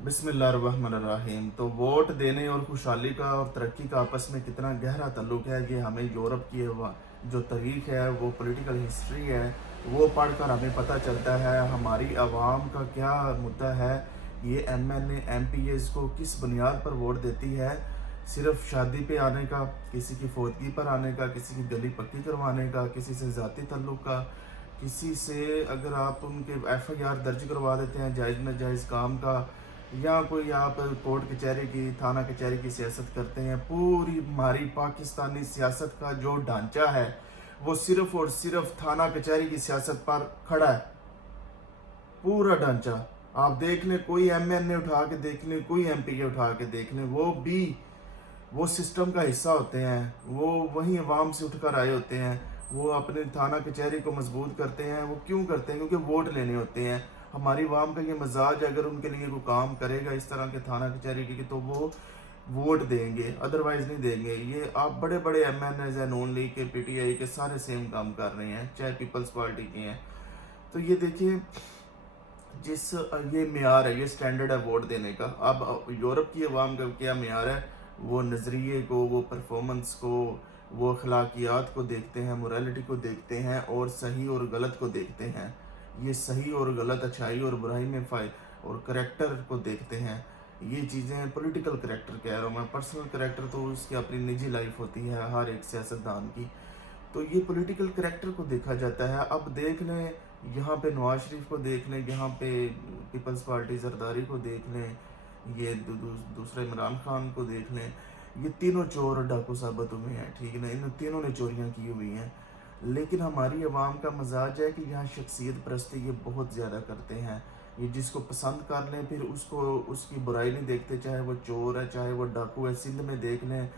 बिस्मिल्लाहिर्रहमानिर्रहीम। तो वोट देने और खुशहाली का और तरक्की का आपस में कितना गहरा ताल्लुक है, ये हमें यूरोप की जो तारीख है, वो पॉलिटिकल हिस्ट्री है, वो पढ़कर हमें पता चलता है। हमारी आवाम का क्या मुद्दा है, ये MNA MPs को किस बुनियाद पर वोट देती है। सिर्फ शादी पे आने का, किसी की फौतगी पर आने का, किसी की गली पक्की करवाने का, किसी से ज़ाती ताल्लुक का, किसी से अगर आप उनके FIR दर्ज करवा देते हैं जायज़ नाजायज़ काम का, या कोई आप कोर्ट कचहरी की, थाना कचहरी की सियासत करते हैं। पूरी हमारी पाकिस्तानी सियासत का जो ढांचा है, वो सिर्फ और सिर्फ थाना कचहरी की सियासत पर खड़ा है। पूरा ढांचा आप देख लें, कोई MNA उठा के देख लें, कोई MP उठा के देख लें, वो भी वो सिस्टम का हिस्सा होते हैं। वो वहीं अवाम से उठकर आए होते हैं। वो अपने थाना कचहरी को मजबूत करते हैं। वो क्यों करते हैं? क्योंकि वोट लेने होते हैं। हमारी अवाम का ये मजाज, अगर उनके लिए कोई काम करेगा इस तरह के थाना कचहरी के, तो वो वोट देंगे, अदरवाइज नहीं देंगे। ये आप बड़े बड़े MNAs हैं, नून लीग के, PTI के, सारे सेम काम कर रहे हैं, चाहे पीपल्स पार्टी के हैं। तो ये देखिए, जिस ये मेयार है, ये स्टैंडर्ड है वोट देने का। अब यूरोप की अवाम का क्या मेयार है? वो नज़रिए को, वो परफॉर्मेंस को, वो अखलाकियात को देखते हैं, मोरालिटी को देखते हैं, और सही और गलत को देखते हैं। ये सही और गलत, अच्छाई और बुराई में और करेक्टर को देखते हैं। ये चीज़ें पॉलिटिकल करेक्टर कह रहा हूँ मैं। पर्सनल करेक्टर तो उसकी अपनी निजी लाइफ होती है हर एक सियासतदान की। तो ये पॉलिटिकल करेक्टर को देखा जाता है। अब देख लें, यहाँ पे नवाज शरीफ को देख लें, यहाँ पे पीपल्स पार्टी जरदारी को देख लें, ये दूसरे इमरान खान को देख लें। ये तीनों चोर और डाकू साबित हुए हैं, ठीक है ना। इन तीनों ने चोरियाँ की हुई हैं। लेकिन हमारी आवाम का मजाज है कि यहाँ शख्सियत परस्ती ये बहुत ज़्यादा करते हैं। ये जिसको पसंद कर लें, फिर उसको उसकी बुराई नहीं देखते, चाहे वो चोर है, चाहे वो डाकू है। सिंध में देख लें,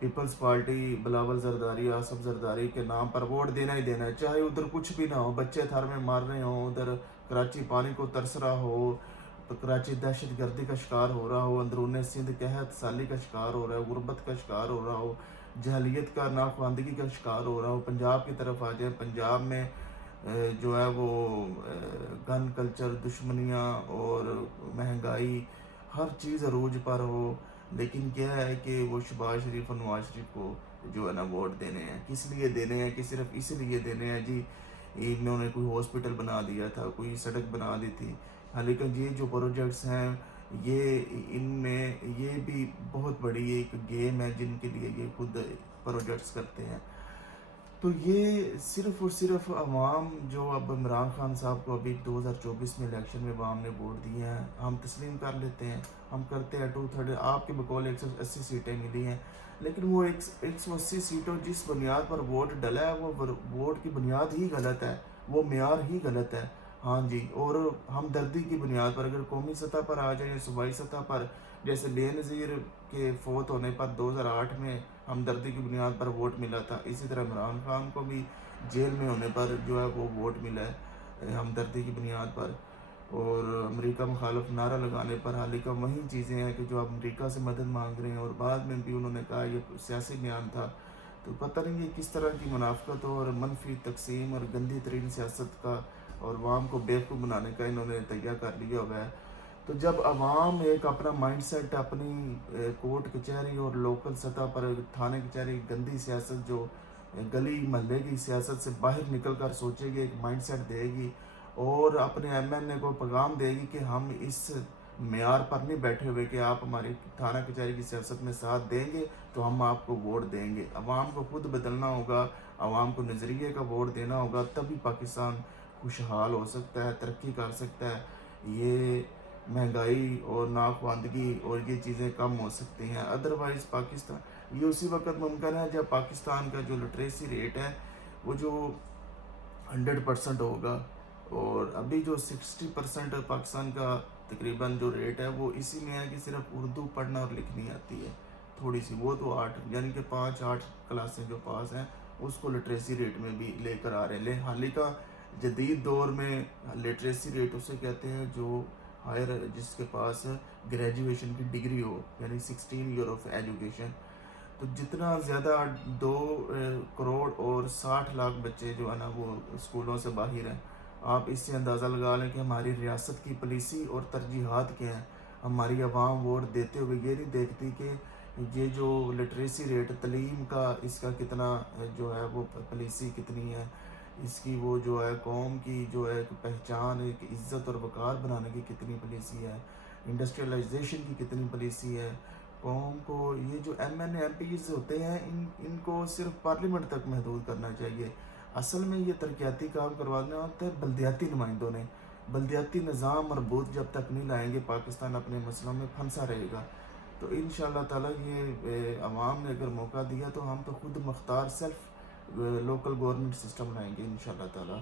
पीपल्स पार्टी बिलावल जरदारी, आसफ जरदारी के नाम पर वोट देना ही देना है, चाहे उधर कुछ भी ना हो, बच्चे थर में मार रहे हों, उधर कराची पानी को तरस रहा हो, तो कराची दहशत गर्दी का शिकार हो रहा हो, अंदरून सिंध कहत साली का शिकार हो रहा है, गुर्बत का शिकार हो रहा हो, जहलीत का, नाखवानदगी का शिकार हो रहा हो। पंजाब की तरफ आ जाए, पंजाब में जो है वो गन कल्चर, दुश्मनियाँ और महंगाई, हर चीज़ अरूज पर हो। लेकिन क्या है कि वो शहबाज शरीफ और नवाज शरीफ को जो है ना वोट देने हैं। किस लिए देने हैं? कि सिर्फ इसीलिए देने हैं जी, इन्होंने कोई हॉस्पिटल बना दिया था, कोई सड़क बना दी थी। हाँ, लेकिन ये जो प्रोजेक्ट्स हैं, ये इनमें ये भी बहुत बड़ी एक गेम है जिनके लिए ये खुद प्रोजेक्ट्स करते हैं। तो ये सिर्फ और सिर्फ अवाम, जो अब इमरान खान साहब को अभी 2024 में इलेक्शन में अवाम ने वोट दिए हैं, हम तस्लीम कर लेते हैं, हम करते हैं 2/3। आपके बकौल 180 सीटें मिली हैं, लेकिन वो 180 सीटों जिस बुनियाद पर वोट डला है, वो वोट की बुनियाद ही गलत है, वो मेयार ही गलत है। हाँ जी। और हमदर्दी की बुनियाद पर, अगर कौमी सतह पर आ जाए, सूबाई सतह पर, जैसे बेनज़ीर के फौत होने पर 2008 में हमदर्दी की बुनियाद पर वोट मिला था, इसी तरह इमरान खान को भी जेल में होने पर जो है वो वोट मिला है हमदर्दी की बुनियाद पर। और अमेरिका मुखालफ नारा लगाने पर, हालांकि वही चीज़ें हैं कि जो आप अमेरिका से मदद मांग रहे हैं, और बाद में भी उन्होंने कहा ये सियासी बयान था। तो पता नहीं ये किस तरह की मुनाफकत और मनफी तकसीम और गंदी तरीन सियासत का और अवाम को बेवकूफ़ बनाने का इन्होंने तैयार कर लिया हुआ है। तो जब अवाम एक अपना माइंडसेट अपनी कोर्ट कचहरी और लोकल सतह पर, थाने कचहरी, गंदी सियासत, जो गली महल्ले की सियासत से बाहर निकल कर सोचेगी, एक माइंडसेट देगी, और अपने MNA को पैगाम देगी कि हम इस मेयार पर नहीं बैठे हुए कि आप हमारी थाना कचहरी की सियासत में साथ देंगे तो हम आपको वोट देंगे। अवाम को खुद बदलना होगा, अवाम को नज़रिए का वोट देना होगा, तभी पाकिस्तान खुशहाल हो सकता है, तरक्की कर सकता है। ये महंगाई और नाखवानदगी और ये चीज़ें कम हो सकती हैं। अदरवाइज़ पाकिस्तान, ये उसी वक्त मुमकिन है जब पाकिस्तान का जो लिटरेसी रेट है वो जो 100% होगा। और अभी जो 60% पाकिस्तान का तकरीबन जो रेट है, वो इसी में है कि सिर्फ उर्दू पढ़ना और लिखनी आती है थोड़ी सी, वो तो 8 यानी कि 5-8 क्लासें जो पास हैं उसको लिटरेसी रेट में भी लेकर आ रहे हैं। हाल ही का जदीद दौर में लिटरेसी रेट उसे कहते हैं जो हायर, जिसके पास ग्रेजुएशन की डिग्री हो, यानी 16 ईयर ऑफ एजुकेशन। तो जितना ज़्यादा 2 करोड़ और 60 लाख बच्चे जो है ना वो स्कूलों से बाहर हैं। आप इससे अंदाज़ा लगा लें कि हमारी रियासत की पॉलिसी और तरजीहात क्या हैं। ہماری عوام ووٹ دیتے ہوئے یہ نہیں دیکھتی کہ یہ جو لٹریسی ریٹ تعلیم کا اس کا کتنا جو ہے وہ پالیسی کتنی ہے، اس کی وہ جو ہے قوم کی جو ہے ایک پہچان، ایک عزت اور وقار بنانے کی کتنی پالیسی ہے، انڈسٹریلائزیشن کی کتنی پالیسی ہے. قوم کو یہ جو ایم پیز ہوتے ہیں ان کو صرف پارلیمنٹ تک محدود کرنا چاہیے. اصل میں یہ ترقیاتی کام کروانا ہوتا ہے بلدیاتی نمائندوں نے. بلدیاتی نظام مربوط جب تک نہیں لائیں گے پاکستان اپنے مسئلوں میں پھنسا رہے گا. تو ان شاء اللہ تعالیٰ یہ عوام نے اگر موقع دیا تو ہم تو خود مختار سیلف لوکل گورنمنٹ سسٹم لائیں گے ان شاء اللہ تعالیٰ.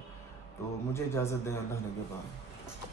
تو مجھے اجازت دیں، اللہ نگہبان.